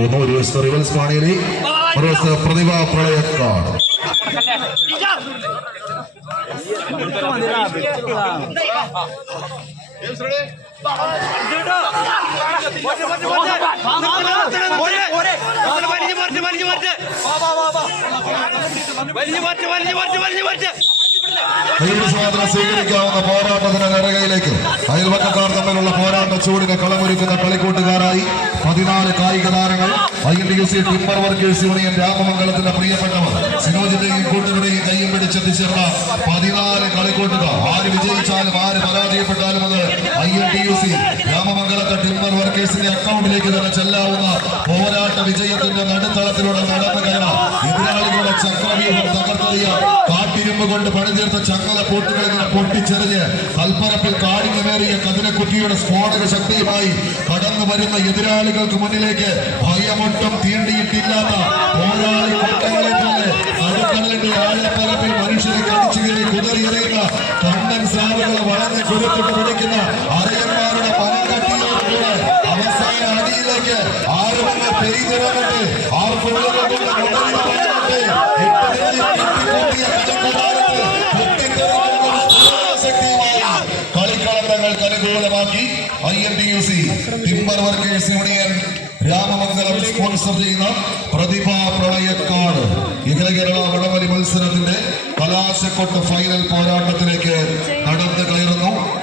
പോകുന്നു ഒരു വശത്ത് റിവൽസ് ഒരു മറുവശത്ത് പ്രതിഭ പ്രളയക്കാട്. സ്വീകരിക്കാവുന്ന പോരാട്ടത്തിന് നെറുകയിലേക്ക് അയൽവക്കക്കാർ തമ്മിലുള്ള പോരാട്ട ചൂടിനെ കളമൊരുക്കുന്ന കളിക്കൂട്ടുകാരായി പതിനാല് കായിക താരങ്ങൾ I N D C timber workers union രാമമംഗലത്തിന്റെ പ്രിയപ്പെട്ടവർ സിനോജിന്റെയും കൂട്ടുകളുടെയും കയ്യും പിടിച്ചെത്തിച്ചേർന്ന പതിനാല് കളിക്കൂട്ടുകാർ. ആര് വിജയിച്ചാലും ആര് പരാജയപ്പെട്ടാലും അത് I N D U C രാമമംഗലത്തെ timber വർക്കേഴ്സിന്റെ അക്കൗണ്ടിലേക്ക് തന്നെ ചെല്ലാവുന്ന പോരാട്ട വിജയത്തിന്റെ നടുത്തളത്തിലൂടെ നടന്നു കയറാം. എതിരാളികളുടെ ചക്രവ്യൂഹം തകർത്തെറിയ. കാട്ടിരുമ്പ് കൊണ്ട് പണിതീർത്ത ചങ്ങല പൂട്ടുകൾ ഇങ്ങനെ പൊട്ടിച്ചെറിഞ്ഞ് കൽപ്പരപ്പിൽ കാടിനുമേറിയ കതിരക്കുറ്റിയുടെ സ്ഫോടക ശക്തിയുമായി കടന്നു വരുന്ന എതിരാളികൾക്ക് മുന്നിലേക്ക് ഭയമൊട്ടും തീണ്ടിയിട്ടില്ലാത്ത പോരാളി കൂട്ടങ്ങളെ പോലെ നടുക്കടലിന്റെ മനുഷ്യരെ കടിച്ചു കയറി കുതറിയെറിയുന്ന കണ്ണൻ സ്രാവുകളെ വളഞ്ഞ് കുരുത്തിട്ട് പിടിക്കുന്ന അറിയന്മാരുടെ പനക്കട്ടിയോടുകൂടെ അവസാന അടിയിലേക്ക് ആരുമെന്ന് പെയ്തിറങ്ങട്ടെ. ആർക്കുള്ളിൽ ഐ യു രാമമംഗലം ചെയ്യുന്ന പ്രതിഭാ പ്രളയക്കാട് ഇതര കേരള വടവലി മത്സരത്തിന്റെ കലാശക്കൊട്ട് ഫൈനൽ പോരാട്ടത്തിലേക്ക് നടന്നു കയറും